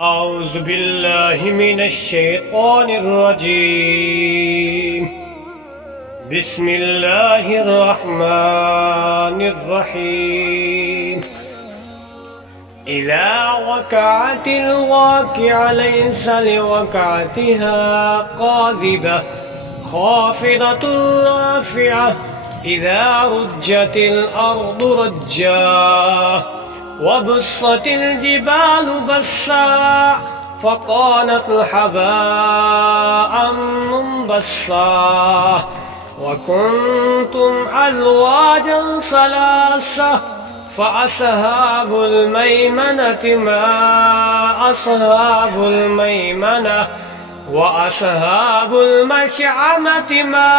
أعوذ بالله من الشيطان الرجيم. بسم الله الرحمن الرحيم. إذا وقعت الواقعة ليس لوقعتها كاذبة خافضة رافعة إذا رجت الأرض رجا وبست الجبال بسا فكانت هباء منبثا وكنتم أزواجا ثلاثة فأصحاب الميمنة ما أصحاب الميمنة وأصحاب المشأمة ما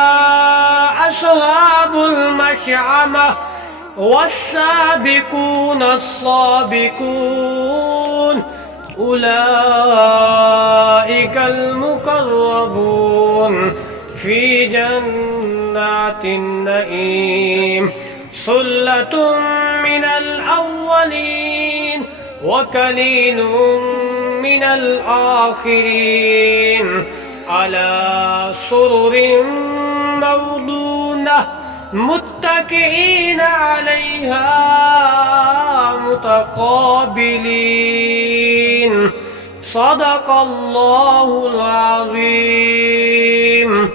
أصحاب المشأمة والسابقون السابقون أولئك المقربون في جنات النعيم ثلة من الأولين وقليل من الآخرين على سرر موضونة متكئين عليها متقابلين. صدق الله العظيم.